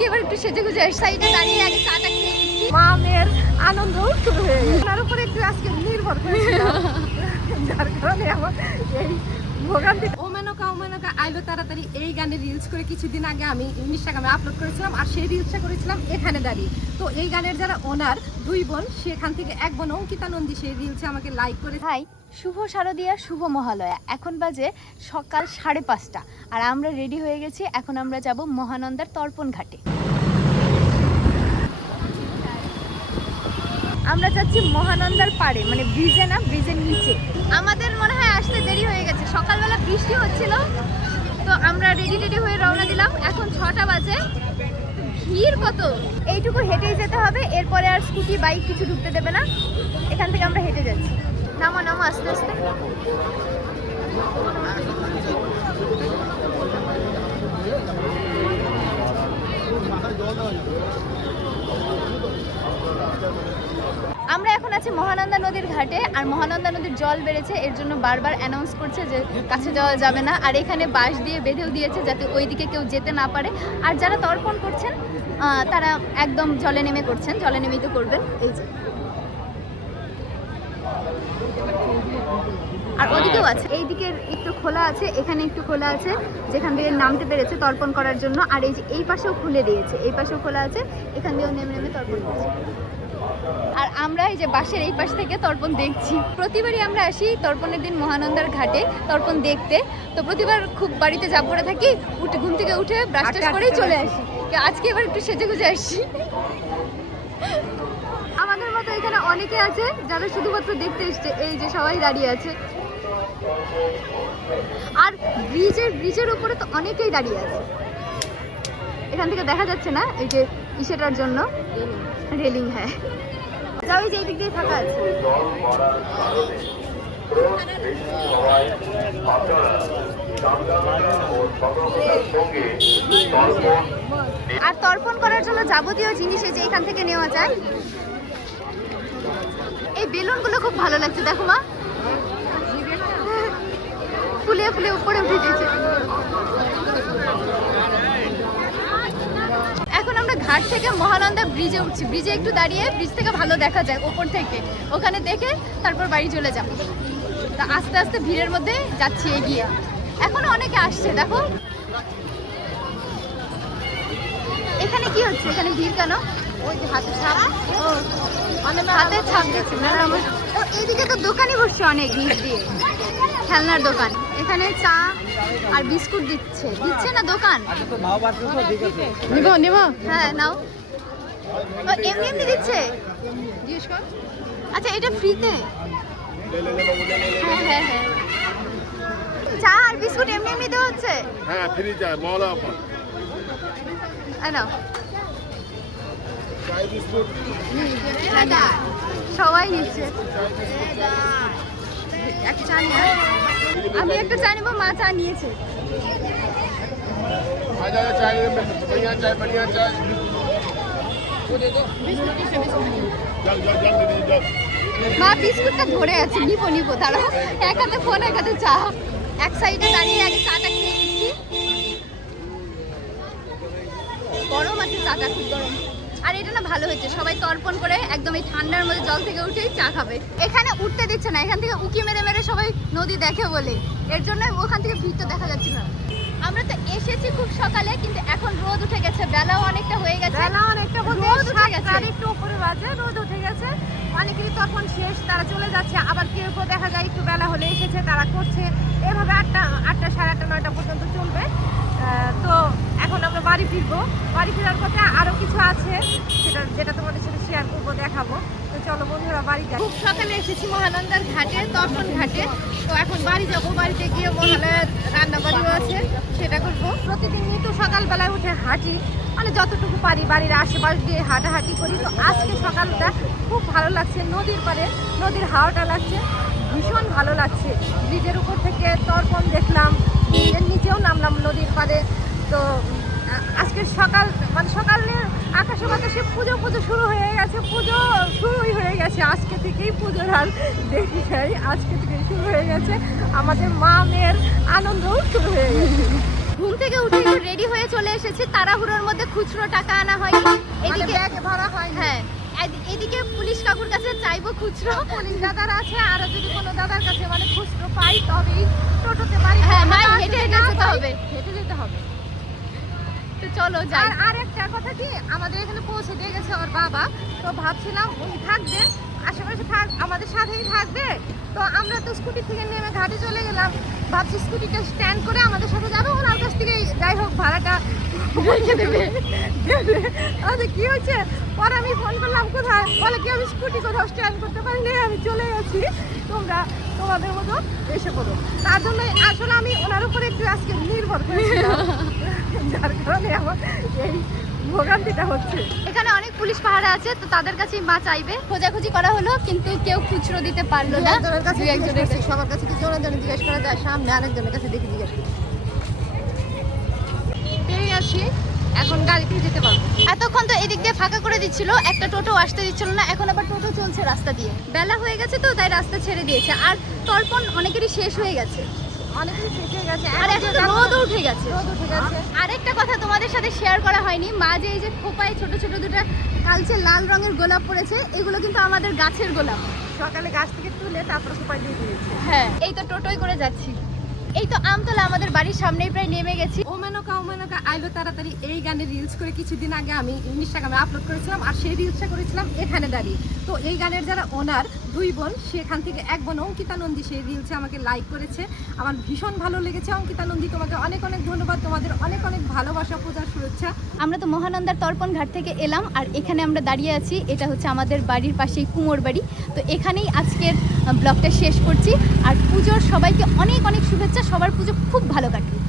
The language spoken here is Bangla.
আজকে এবার একটু সেজে গুজে সাইডে দাঁড়িয়ে আগে চাটা খেয়ে নিচ্ছি। মা মেয়ের আনন্দ শুরু হয়ে গেছে। তার উপরে একটু আজকে নির্ভর করে যার কারণে আমার এই ভোগান্তি মেনকা আইলো তাড়াতাড়ি। এই গানে রিলস করে কিছুদিন আগে আমি ইনস্টাগ্রামে আপলোড করেছিলাম আর সেই রিলসটা করেছিলাম এখানে দাঁড়িয়ে। তো এই গানের যারা ওনার দুই বোন সেখান থেকে এক বোন অঙ্কিতা নন্দী সেই রিলসে আমাকে লাইক করে ভাই শুভ শারদিয়া শুভ মহালয়া। এখন বাজে সকাল সাড়ে পাঁচটা। আর আমরা রেডি হয়ে গেছি এখন আমরা যাব মহানন্দার তর্পণ ঘাটে। আমরা যাচ্ছি মহানন্দার পাড়ে মানে ব্রিজে না ব্রিজের নিচে। আমাদের মনে হয় আসতে দেরি বৃষ্টি হচ্ছিল। তো আমরা রেডি রেডি হয়ে রওনা দিলাম। এখন ছটা বাজে। ভিড় কত? এইটুকু হেঁটেই যেতে হবে। এরপরে আর স্কুটি, বাইক কিছু ঢুকতে দেবে না। এখান থেকে আমরা হেঁটে যাচ্ছি। নামো নামো, আস্তে আস্তে। আমরা এখন আছি মহানন্দা নদীর ঘাটে, আর মহানন্দা নদীর জল বেড়েছে, এর জন্য বারবার অ্যানাউন্স করছে যে কাছে যাওয়া যাবে না, আর এখানে বাঁশ দিয়ে বেঁধেও দিয়েছে যাতে ওইদিকে কেউ যেতে না পারে। আর যারা তর্পণ করছেন তারা একদম জলে নেমে করছেন জলে নেমেই তো করবেন এই যে। আর ওদিকেও আছে। এই দিকের একটু খোলা আছে এখানে একটু খোলা আছে যেখান থেকে নামতে পেরেছে তর্পণ করার জন্য। আর এই যে এই পাশেও খুলে দিয়েছে এই পাশেও খোলা আছে এখান দিয়েও নেমে নেমে তর্পণ করছে। আর আমরা এই যে বাসের এই পাশ থেকে তর্পণ দেখছি। প্রতিবারই আমরা আসি তর্পণের দিন মহানন্দার ঘাটে তর্পণ দেখতে। তো প্রতিবার খুব বাড়িতে যা পড়ে থাকি উঠে ঘুম থেকে উঠে ব্রাশ করেই চলে আসি। আজকে এবার একটু সেজে গুজে আসি। এখানে অনেকে আছে যারা শুধুমাত্র দেখতে এসছে, এই যে সবাই দাঁড়িয়ে আছে। আর ব্রিজের ব্রিজের উপরে তো অনেকেই দাঁড়িয়ে আছে। এখান থেকে দেখা যাচ্ছে না, এই যে ইসেটার জন্য। রেলিং হ্যাঁ। এই যে দিক দিয়ে ফাঁকা আছে। আর তর্পণ করার জন্য যাবতীয় জিনিস এই যে এখান থেকে নেওয়া যায়। বেলুনগুলো খুব ভালো লাগছে দেখো মা। ফুলে ফুলে উপরে উঠে গেছে। এখন আমরা ঘাট থেকে মহানন্দা ব্রিজে উঠছি। ব্রিজে একটু দাঁড়িয়ে ব্রিজ থেকে ভালো দেখা যায় ওপর থেকে। ওখানে দেখে তারপর বাড়ি চলে যাব। তা আস্তে আস্তে ভিড়ের মধ্যে যাচ্ছি এগিয়ে। এখনও অনেকে আসছে দেখো। এখানে কি হচ্ছে? এখানে ভিড় কেন? ওই যে হাতে ও। হাতে ছাপ দিচ্ছে। এইদিকে তো দোকানই বসছে অনেক নিচ দিয়ে। খেলনার দোকান। এখানে চা আর বিস্কুট দিচ্ছে। দিচ্ছে না দোকান? নিব নিব। হ্যাঁ নাও। ও, এমনি এমনি দিচ্ছে? জিজ্ঞেস কর। আচ্ছা এটা ফ্রিতে? হ্যাঁ হ্যাঁ হ্যাঁ। চা আর বিস্কুট এমনি এমনি দেওয়া হচ্ছে? হ্যাঁ ফ্রি যায় মহলা অফার। আই নাও। আমি একটা মা চা নিয়েছে। মা, বিস্কুটটা ধরে আছে। নিবো নিবো তারা এক হাতে ফোন, এক হাতে চা। এক সাইডে দাঁড়িয়ে চাটা এটা না ভালো হয়েছে। সবাই তর্পণ করে একদম এই ঠান্ডার মধ্যে জল থেকে উঠেই চা খাবে। এখানে উঠতে দিচ্ছে না এখান থেকে উকি মেরে মেরে সবাই নদী দেখে বলে। এর জন্য ওখান থেকে ভিড়টা দেখা যাচ্ছে না। আমরা তো এসেছি খুব সকালে কিন্তু এখন রোদ উঠে গেছে বেলাও অনেকটা হয়ে গেছে। বেলা অনেকটা রোদ উঠে গেছে। একটু উপরে বাজে রোদ উঠে গেছে। অনেকেরই তখন শেষ তারা চলে যাচ্ছে। আবার কেউ কেউ দেখা যায় একটু বেলা হলে এসেছে তারা করছে। এভাবে আটটা আটটা সাড়ে আটটা নয়টা পর্যন্ত চলবে। তো এখন আমরা বাড়ি ফিরবো। বাড়ি ফেরার পথে আরও কিছু আছে সেটা যেটা তোমাদের সাথে শেয়ার করব দেখাবো। তো চলো বন্ধুরা বাড়ি যাই। খুব সকালে এসেছি মহানন্দার ঘাটে দর্শন ঘাটে। তো এখন বাড়ি যাব বাড়িতে গিয়ে মহালয়ার রান্না বাড়িও আছে সেটা করব। প্রতিদিনই তো সকালবেলায় উঠে হাঁটি। মানে যতটুকু পারি বাড়ির আশেপাশ দিয়ে হাঁটাহাঁটি করি। তো আজকে সকালটা খুব ভালো লাগছে নদীর পাড়ে নদীর হাওয়াটা লাগছে। ভীষণ ভালো লাগছে। ব্রিজের উপর থেকে তর্পণ দেখলাম ব্রিজের নিচেও নামলাম নদীর পাড়ে। তো আজকে সকাল মানে সকালে আকাশে বাতাসে পুজো পুজো শুরু হয়ে গেছে পুজো শুরুই হয়ে গেছে। আজকে থেকেই পুজোর আর দেখি যাই আজকে থেকেই শুরু হয়ে গেছে। আমাদের মা মেয়ের আনন্দও শুরু হয়ে গেছে। ঘুম থেকে উঠে রেডি হয়ে চলে এসেছি। তাড়াহুড়োর মধ্যে খুচরো টাকা আনা হয়নি। মানে এদিকে ভরা হয় হ্যাঁ। এদিকে পুলিশ কাকুর কাছে চাইব খুচরো। পুলিশ দাদার আছে আর যদি কোনো দাদার কাছে মানে খুচরো পাই তবেই টোটোতে বাড়ি হ্যাঁ। হেঁটে হেঁটে যেতে হবে। হেঁটে যেতে হবে। তো চলো যাই। আর একটা কথা কি আমাদের এখানে পৌঁছে দিয়ে গেছে ওর বাবা। তো ভাবছিলাম উনি থাকবে আশেপাশে থাক আমাদের সাথেই থাকবে। তো আমরা তো স্কুটি থেকে নেমে ঘাটে চলে গেলাম। ভাবছি স্কুটিটা স্ট্যান্ড করে আমাদের সাথে যাবে কাছ থেকে যাই হোক ভাড়াটা রেখে দেবে। আচ্ছা কি হচ্ছে পরে আমি ফোন করলাম কোথায়? বলে কি আমি স্কুটি কোথাও স্ট্যান্ড করতে আমি চলে গেছি। তোমরা তোমাদের মতো এসে পড়ো। তার জন্য আসলে আমি ওনার উপরে একটু আজকে নির্ভর করেছিলাম। যার কারণে আমার এই ভোগান্তিটা হচ্ছে। এখানে অনেক পুলিশ পাহারা আছে তো তাদের কাছেই মা চাইবে। খোঁজাখুঁজি করা হলো কিন্তু কেউ খুচরো দিতে পারল না। একজনের কাছে একজনের সবার কাছে কি জনে জনে জিজ্ঞেস করা যায়? সামনে আরেকজনের কাছে দেখে জিজ্ঞেস করি আসি এখন গাড়িতে যেতে পারব। এতক্ষণ তো এদিক দিয়ে ফাঁকা করে দিচ্ছিল একটা টোটো আসতে দিচ্ছিল না এখন আবার টোটো চলছে রাস্তা দিয়ে। বেলা হয়ে গেছে তো তাই রাস্তা ছেড়ে দিয়েছে। আর তর্পণ অনেকেরই শেষ হয়ে গেছে। আরেকটা কথা তোমাদের সাথে শেয়ার করা হয়নি। মা যে এই যে খোপায় ছোট ছোট দুটো কালচে লাল রঙের গোলাপ পড়েছে এগুলো কিন্তু আমাদের গাছের গোলাপ। সকালে গাছ থেকে তুলে তারপর সুপার দিয়ে দিয়েছে। হ্যাঁ এই তো টোটোই করে যাচ্ছি। এই তো আমতলা আমাদের বাড়ির সামনেই প্রায় নেমে গেছি। ও ও মেনকা আইলো তাড়াতাড়ি। এই গানের রিলস করে কিছুদিন আগে আমি ইনস্টাগ্রামে আপলোড করেছিলাম, আর সেই রিলসটা করেছিলাম এখানে দাঁড়িয়ে। তো এই গানের যারা ওনার দুই বোন, সেখান থেকে এক বোন অঙ্কিতা নন্দী, সেই রিলসে আমাকে লাইক করেছে। আমার ভীষণ ভালো লেগেছে অঙ্কিতা নন্দী, তোমাকে অনেক অনেক ধন্যবাদ, তোমাদের অনেক অনেক ভালোবাসা পূজার শুভেচ্ছা। আমরা তো মহানন্দার তর্পণ ঘাট থেকে এলাম, আর এখানে আমরা দাঁড়িয়ে আছি, এটা হচ্ছে আমাদের বাড়ির পাশেই কুমোর বাড়ি। তো এখানেই আজকের ব্লগটা শেষ করছি, আর পুজোর সবাইকে অনেক অনেক শুভেচ্ছা, সবার পুজো খুব ভালো কাটুক।